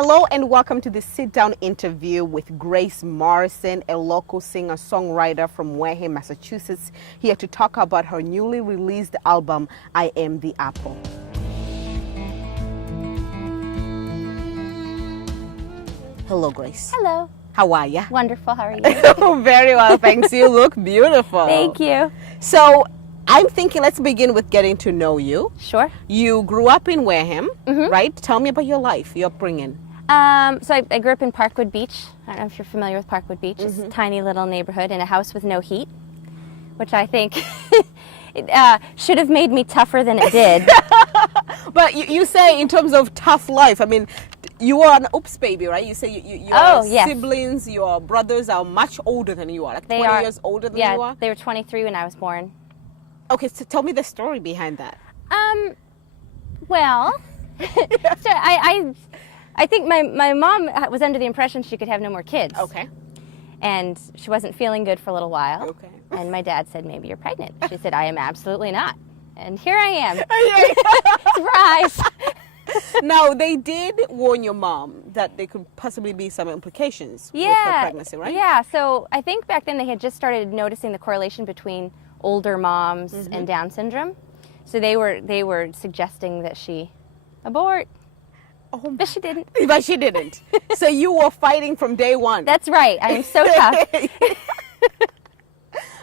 Hello and welcome to the sit-down interview with Grace Morrison, a local singer-songwriter from Wareham, Massachusetts, here to talk about her newly released album, I Am the Apple. Hello, Grace. Hello. How are you? Wonderful. How are you? Very well, thanks. You look beautiful. Thank you. So, I'm thinking let's begin with getting to know you. Sure. You grew up in Wareham, right? Tell me about your life, your upbringing. So I grew up in Parkwood Beach. I don't know if you're familiar with Parkwood Beach. It's a tiny little neighborhood in a house with no heat, which I think should have made me tougher than it did. But you say in terms of tough life, I mean, you are an oops baby, right? You say your siblings, your brothers are much older than you are, like 20 years older than you are? Yeah, they were 23 when I was born. Okay, so tell me the story behind that. Well, so I think my mom was under the impression she could have no more kids. Okay. And she wasn't feeling good for a little while. Okay. And my dad said, maybe you're pregnant. She said, I am absolutely not. And here I am. Surprise! Now, they did warn your mom that there could possibly be some implications with her pregnancy, right? Yeah, so I think back then they had just started noticing the correlation between older moms and Down syndrome. So they were suggesting that she abort. Oh, but she didn't. But she didn't. So you were fighting from day one. That's right. I am so tough.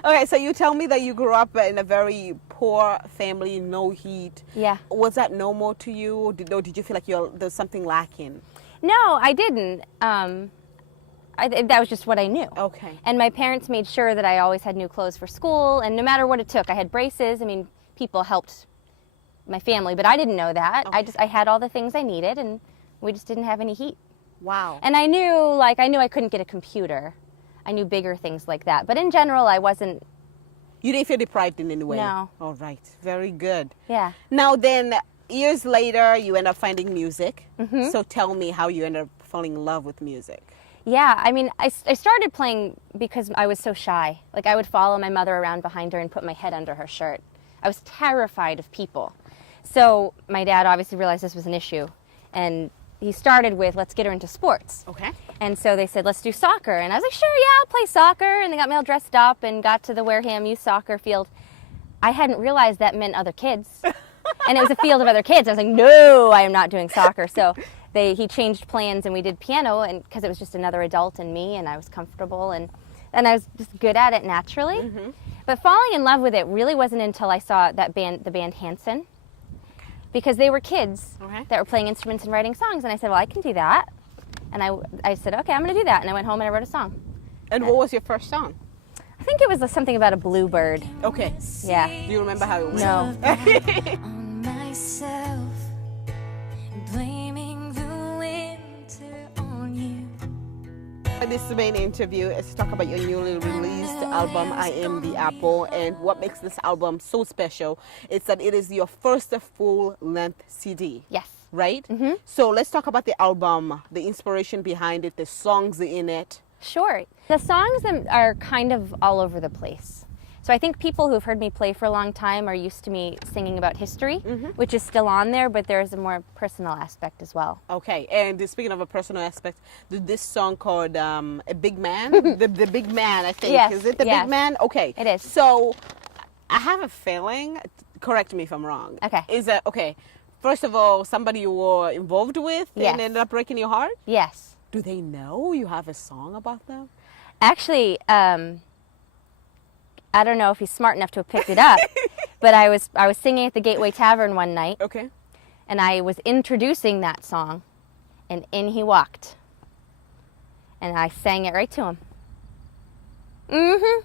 Okay, so you tell me that you grew up in a very poor family, no heat. Yeah. Was that normal to you, or did you feel like there's something lacking? No, I didn't. That was just what I knew. Okay. And my parents made sure that I always had new clothes for school, and no matter what it took, I had braces. I mean, people helped my family, but I didn't know that. Okay. I had all the things I needed, and we just didn't have any heat. Wow. And I knew I couldn't get a computer. I knew bigger things like that. But in general, I wasn't. You didn't feel deprived in any way? No. All right. Very good. Yeah. Now then, years later, you end up finding music. So tell me how you ended up falling in love with music. Yeah, I mean, I started playing because I was so shy. Like, I would follow my mother around behind her and put my head under her shirt. I was terrified of people. So my dad obviously realized this was an issue, and he started with, let's get her into sports. Okay. And so they said, let's do soccer. And I was like, sure, yeah, I'll play soccer. And they got me all dressed up and got to the Wareham youth soccer field. I hadn't realized that meant other kids. And it was a field of other kids. I was like, no, I am not doing soccer. So he changed plans and we did piano, and because it was just another adult and me, and I was comfortable and I was just good at it naturally. But falling in love with it really wasn't until I saw the band Hanson, because they were kids that were playing instruments and writing songs, and I said, well, I can do that. And I said, okay, I'm going to do that. And I went home and I wrote a song. And what was your first song? I think it was something about a bluebird. Okay. Yeah. Do you remember how it went? No. On myself, blaming the winter on you. This main interview is to talk about your newly released album, I Am the Apple. And what makes this album so special is that it is your first full-length CD. Yes. Right? So let's talk about the album, the inspiration behind it, the songs in it. Sure. The songs are kind of all over the place. So I think people who've heard me play for a long time are used to me singing about history, which is still on there, but there's a more personal aspect as well. Okay, and speaking of a personal aspect, this song called A Big Man, the Big Man, I think. Yes, Is it the yes. Big Man? Okay. It is. So I have a feeling, correct me if I'm wrong. Okay. Is that, okay, first of all, somebody you were involved with Yes. and ended up breaking your heart? Yes. Do they know you have a song about them? Actually, I don't know if he's smart enough to have picked it up, but I was singing at the Gateway Tavern one night, Okay. and I was introducing that song, and in he walked, and I sang it right to him. It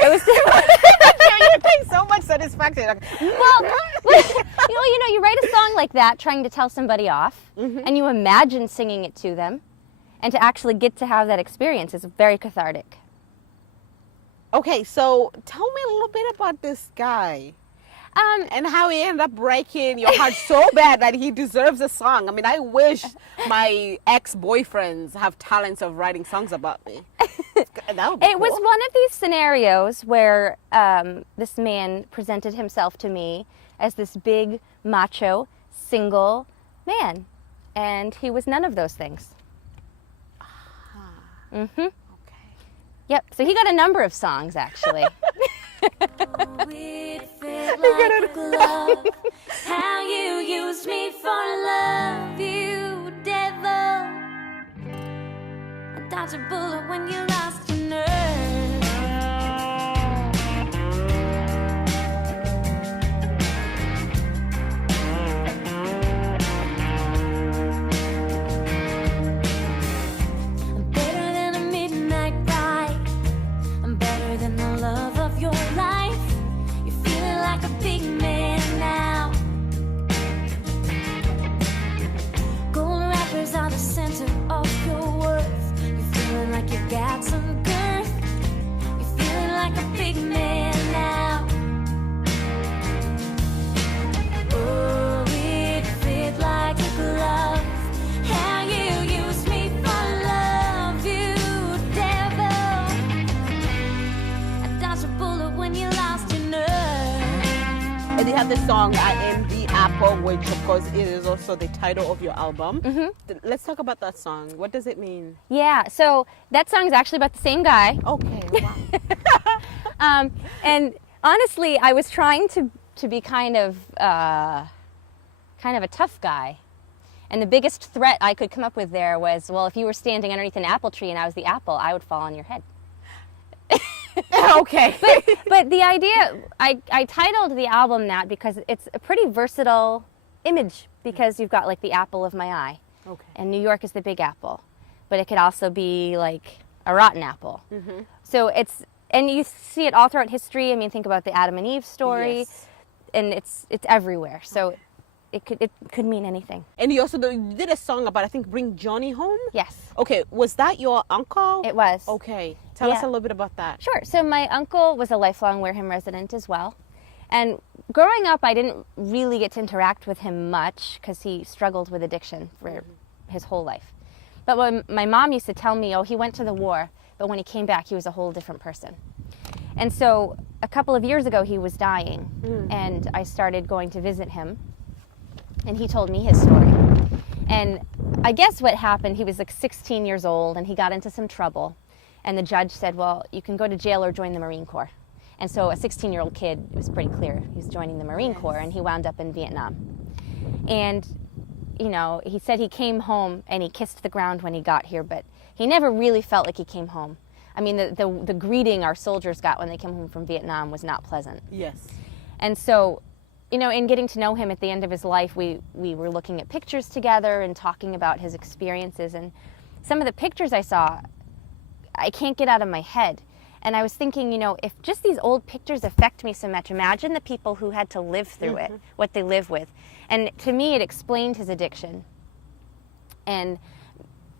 was You take so much satisfaction. well, you write a song like that trying to tell somebody off, and you imagine singing it to them, and to actually get to have that experience is very cathartic. Okay, so tell me a little bit about this guy. And how he ended up breaking your heart so bad that he deserves a song. I mean, I wish my ex-boyfriends have talents of writing songs about me. That would be It was cool. one of these scenarios where this man presented himself to me as this big, macho, single man. and he was none of those things. Mm-hmm. Okay. Yep. So he got a number of songs, actually. Oh, it fit like a glove. How you used me for love, you devil. I dodged a bullet when you lost your nerve. I'm better than a midnight ride. I'm better than the love of your life. You're feeling like a big man now. Gold wrappers are the center of your worth. You're feeling like you got some girth. You're feeling like a big man now. Oh, it fit like a glove. How you used me for love, you devil. I dodged a bullet when you lost your nerve. And you have the song I Am the Apple, which of course is also the title of your album. Let's talk about that song. What does it mean? Yeah. So that song is actually about the same guy. Okay, wow. And honestly, I was trying to be kind of a tough guy. And the biggest threat I could come up with there was, well, if you were standing underneath an apple tree and I was the apple, I would fall on your head. Okay. But the idea, I titled the album that because it's a pretty versatile image, because you've got like the apple of my eye. Okay. And New York is the big apple. But it could also be like a rotten apple. So it's, and you see it all throughout history. I mean, think about the Adam and Eve story. Yes. And it's everywhere. So it could mean anything. And you also you did a song about, I think, Bring Johnny Home? Yes, Okay, was that your uncle? it was. Okay, tell us Yeah. a little bit about that. Sure. So my uncle was a lifelong Wareham resident as well. And growing up, I didn't really get to interact with him much because he struggled with addiction for his whole life. But when my mom used to tell me, oh, he went to the war, but when he came back, he was a whole different person. And so a couple of years ago, he was dying, and I started going to visit him, and he told me his story. And I guess what happened, he was like 16 years old, and he got into some trouble. And the judge said, well, you can go to jail or join the Marine Corps. And so a 16-year-old kid, it was pretty clear he was joining the Marine Corps, and he wound up in Vietnam. And, you know, he said he came home and he kissed the ground when he got here, but he never really felt like he came home. I mean, the greeting our soldiers got when they came home from Vietnam was not pleasant. Yes. And so, you know, in getting to know him at the end of his life, we were looking at pictures together and talking about his experiences. And some of the pictures I saw, I can't get out of my head. And I was thinking, you know, if just these old pictures affect me so much, imagine the people who had to live through it, what they live with. And to me, it explained his addiction. And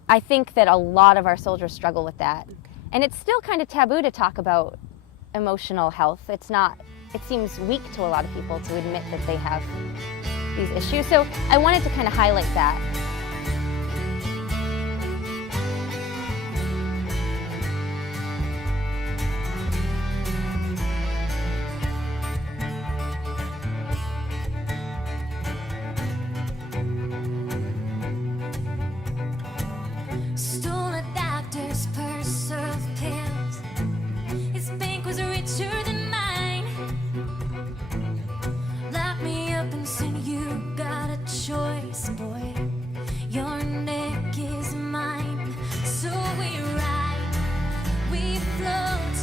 I think that a lot of our soldiers struggle with that. And it's still kind of taboo to talk about emotional health. It's not, it seems weak to a lot of people to admit that they have these issues. So I wanted to kind of highlight that. Stole a doctor's purse of pills. His bank was richer than mine. Lock me up and said, you got a choice, boy. Your neck is mine. So we ride, we float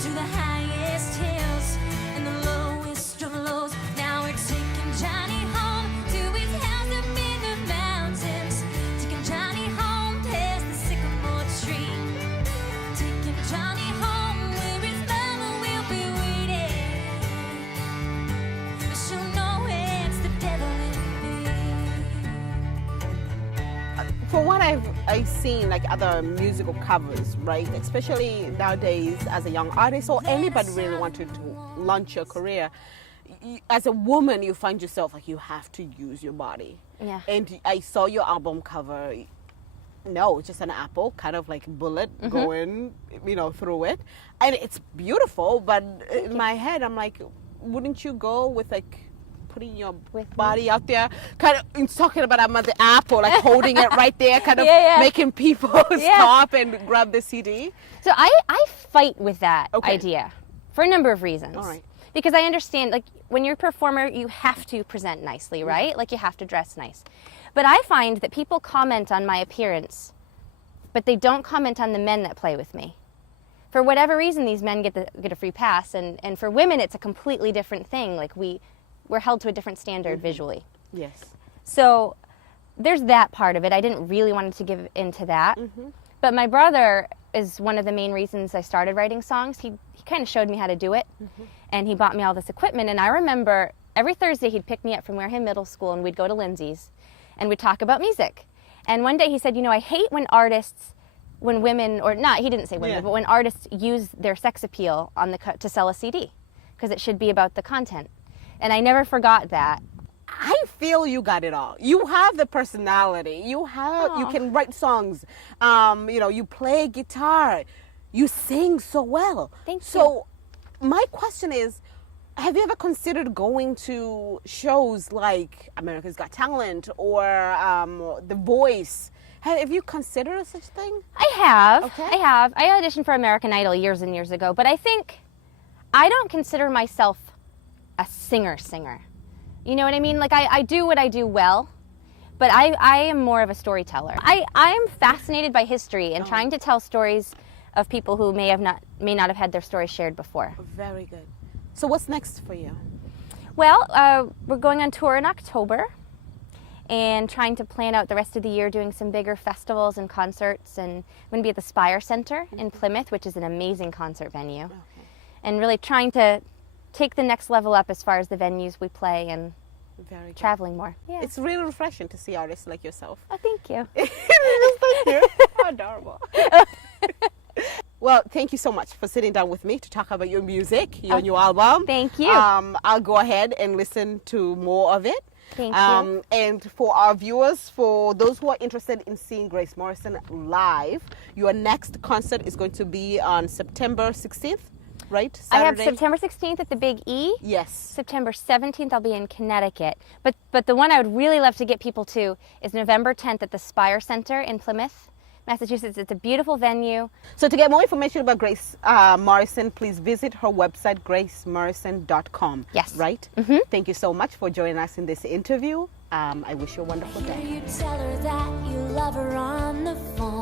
to the highest hills and the lowest of lows. Now we're taking Johnny home to his house up in the mountains. Taking Johnny home past the sycamore tree. Taking Johnny home where his mama will be waiting. She'll know it's the devil in me. From what I've seen, like other musical covers, right? Especially nowadays, as a young artist or anybody really wanted to launch your career, as a woman, you find yourself like you have to use your body. Yeah. And I saw your album cover. No, it's just an apple, kind of like bullet going, you know, through it, and it's beautiful. But in my head, I'm like, wouldn't you go with like putting your With me? body out there, kind of talking about I'm at the Apple, like holding it right there, kind of Yeah, yeah. making people stop and grab the CD? So I fight with that Okay. idea for a number of reasons. All right. Because I understand, like, when you're a performer, you have to present nicely, right? Like, you have to dress nice. But I find that people comment on my appearance, but they don't comment on the men that play with me. For whatever reason, these men get a free pass, and for women, it's a completely different thing. Like, we're held to a different standard visually. Yes. So there's that part of it. I didn't really want to give into that. But my brother is one of the main reasons I started writing songs. He kind of showed me how to do it, and he bought me all this equipment. And I remember every Thursday he'd pick me up from Wareham Middle School, and we'd go to Lindsay's, and we'd talk about music. And one day he said, I hate when women, or not, he didn't say women, but when artists use their sex appeal to sell a CD, because it should be about the content. And I never forgot that. I feel you got it all. You have the personality. You can write songs. You play guitar. You sing so well. Thank you. So my question is, have you ever considered going to shows like America's Got Talent or The Voice? Have you considered such a thing? I have. Okay. I have. I auditioned for American Idol years and years ago, but I think I don't consider myself a singer. You know what I mean? Like, I do what I do well, but I am more of a storyteller. I am fascinated by history and trying to tell stories of people who may not have had their stories shared before. Very good. So what's next for you? Well, we're going on tour in October and trying to plan out the rest of the year doing some bigger festivals and concerts. And I'm going to be at the Spire Center in Plymouth, which is an amazing concert venue. Okay. And really trying to take the next level up as far as the venues we play and Very good. traveling more. Yeah. It's really refreshing to see artists like yourself. Oh, thank you. Thank you. Adorable. Well, thank you so much for sitting down with me to talk about your music, your new album. Thank you. I'll go ahead and listen to more of it. Thank you. And for our viewers, for those who are interested in seeing Grace Morrison live, your next concert is going to be on September 16th, right? I have Saturday? September 16th at the Big E. Yes. September 17th, I'll be in Connecticut. But the one I would really love to get people to is November 10th at the Spire Center in Plymouth, Massachusetts. It's a beautiful venue. So to get more information about Grace Morrison, please visit her website, gracemorrison.com. Yes. Right? Thank you so much for joining us in this interview. I wish you a wonderful day. You tell her that you love her on the phone.